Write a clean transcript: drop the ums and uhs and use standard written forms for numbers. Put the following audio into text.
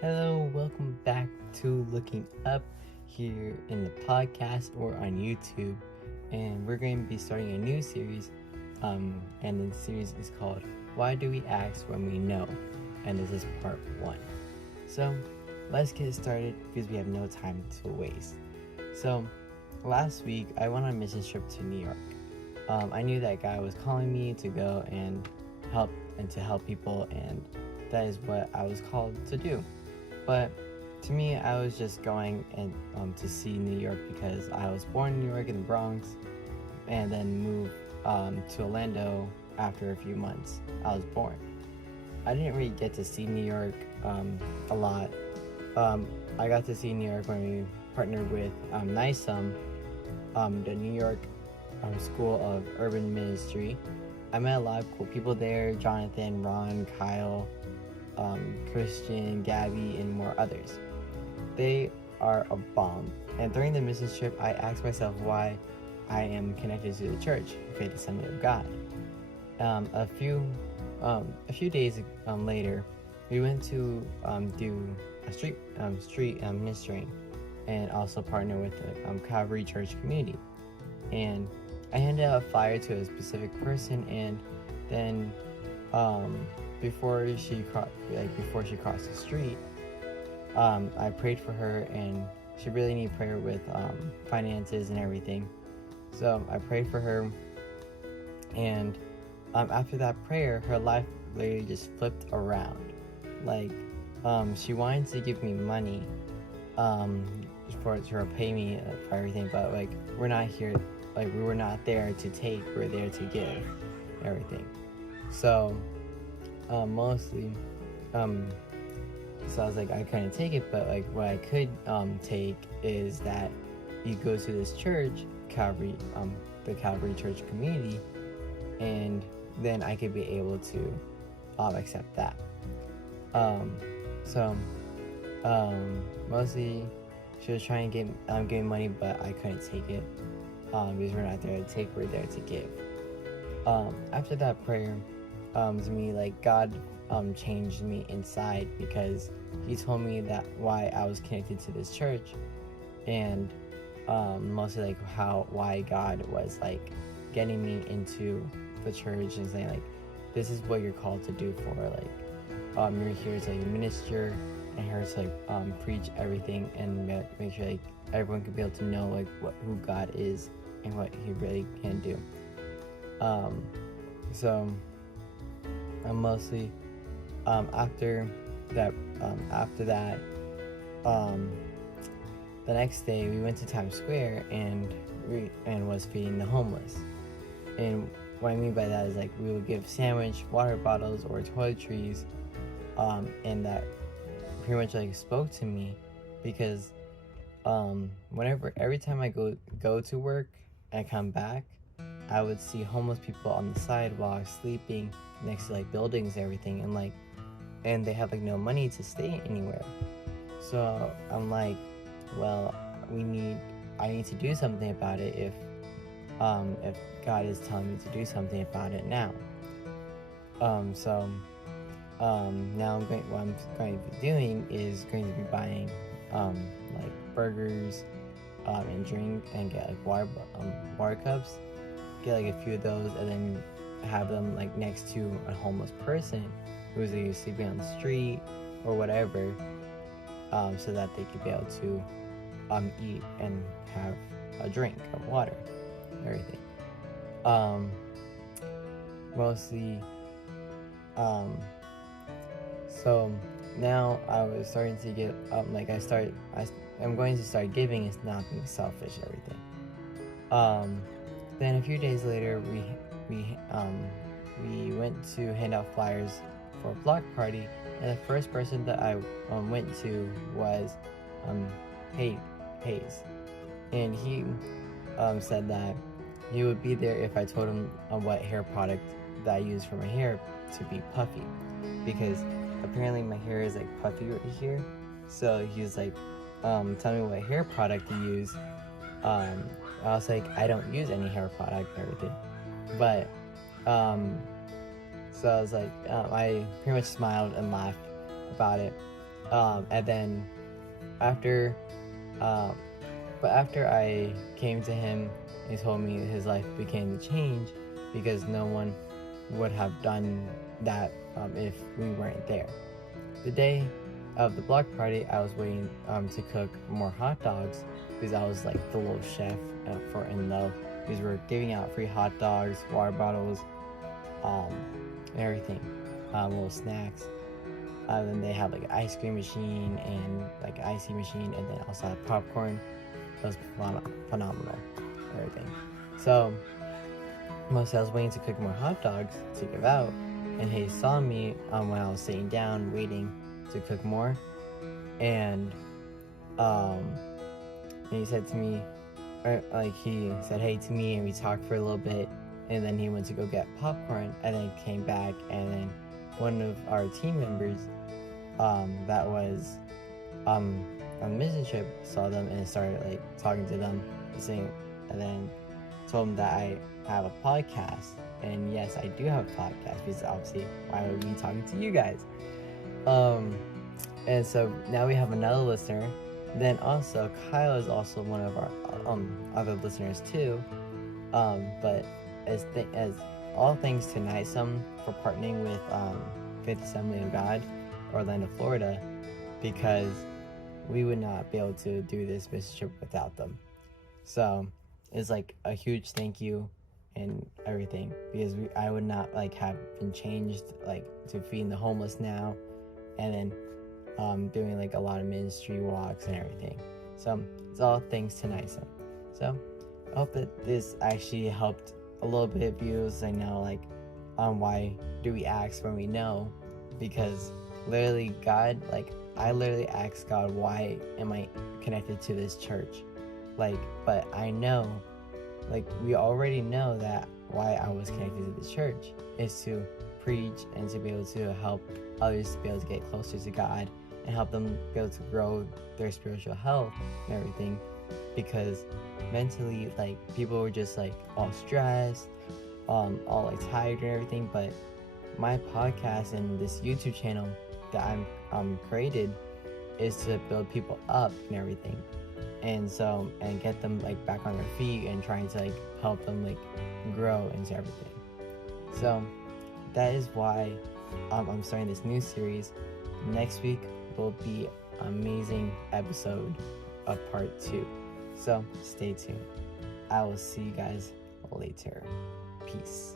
Hello, welcome back to Looking Up here in the podcast or on YouTube. And we're going to be starting a new series. And the series is called Why Do We Ask When We Know? And this is part 1. So let's get started because we have no time to waste. So last week I went on a mission trip to New York. I knew that God was calling me to go and help people, and that is what I was called to do. But to me, I was just going and to see New York because I was born in New York in the Bronx, and then moved to Orlando after a few months I was born. I didn't really get to see New York a lot. I got to see New York when we partnered with NYSUM, the New York School of Urban Ministry. I met a lot of cool people there: Jonathan, Ron, Kyle, Christian, Gabby, and more others. They are a bomb. And during the mission trip, I asked myself why I am connected to the church, Faith Assembly of God. A few days later, we went to do a street ministering, and also partner with the Calvary Church community. And I handed out a flyer to a specific person, and then before she crossed the street, I prayed for her, and she really needed prayer with finances and everything. So I prayed for her, and after that prayer, her life literally just flipped around. She wanted to give me money to repay me for everything, but we're not here. We were not there to take, we're there to give everything. So mostly so I was like, I couldn't take it, but what I could take is that you go to this church, Calvary, the Calvary Church community, and then I could be able to accept that. Mostly she was trying to give me money, but I couldn't take it because we're not there to take, we're there to give. After that prayer, to me, God changed me inside, because he told me that why I was connected to this church, and mostly why God was getting me into the church and saying this is what you're called to do you're here to minister and here to preach everything and make sure everyone can be able to know who God is and what he really can do. Mostly after that the next day we went to Times Square and was feeding the homeless. And what I mean by that is we would give sandwich, water bottles, or toiletries, and that pretty much spoke to me, because every time I go to work and come back, I would see homeless people on the sidewalk sleeping next to buildings and everything, and they have no money to stay anywhere. So I'm well, I need to do something about it if God is telling me to do something about it now. Now what I'm going to be doing is going to be buying burgers and drink, and get water cups, get a few of those, and then have them next to a homeless person who's either sleeping on the street or whatever, so that they could be able to eat and have a drink of water, everything. Mostly so now I was starting to get I'm going to start giving and not being selfish, everything. Then a few days later, we went to hand out flyers for a block party, and the first person that I went to was Hayes, and he said that he would be there if I told him what hair product that I use for my hair to be puffy, because apparently my hair is puffy right here. So he was tell me what hair product to use. I was I don't use any hair product and everything, but so I was I pretty much smiled and laughed about it, And then after, um, but after I came to him, he told me his life began to change because no one would have done that if we weren't there. The day of the block party, I was waiting to cook more hot dogs because I was like the little chef for In Love, because we're giving out free hot dogs, water bottles, everything, little snacks. Then they have like an ice cream machine and like an icy machine, and then also have popcorn. That was phenomenal, everything. So mostly I was waiting to cook more hot dogs to give out, and he saw me when I was sitting down waiting to cook more, and he said to me, he said hey to me, and we talked for a little bit, and then he went to go get popcorn, and then came back, and then one of our team members that was on the mission trip saw them and started like talking to them, saying, and then told them that I have a podcast. And yes, I do have a podcast, because obviously why would we be talking to you guys? And so now we have another listener. Then also Kyle is also one of our other listeners too. But as all thanks to NISOM for partnering with Faith Assembly of God, Orlando, Florida, because we would not be able to do this mission trip without them. So it's like a huge thank you and everything, because I would not like have been changed like to feeding the homeless now, and then doing like a lot of ministry walks and everything. So it's all thanks to NISOM. So I hope that this actually helped a little bit of views. I know like why do we ask when we know, because literally God, like I literally asked God, why am I connected to this church? Like, but I know, like we already know that why I was connected to the church is to preach and to be able to help others to be able to get closer to God and help them be able to grow their spiritual health and everything, because mentally like people were just like all stressed, all like tired and everything. But my podcast and this YouTube channel that I'm created is to build people up and everything, and so and get them like back on their feet and trying to like help them like grow into everything. So that is why I'm starting this new series. Next week will be an amazing episode of part 2, so stay tuned. I will see you guys later. Peace.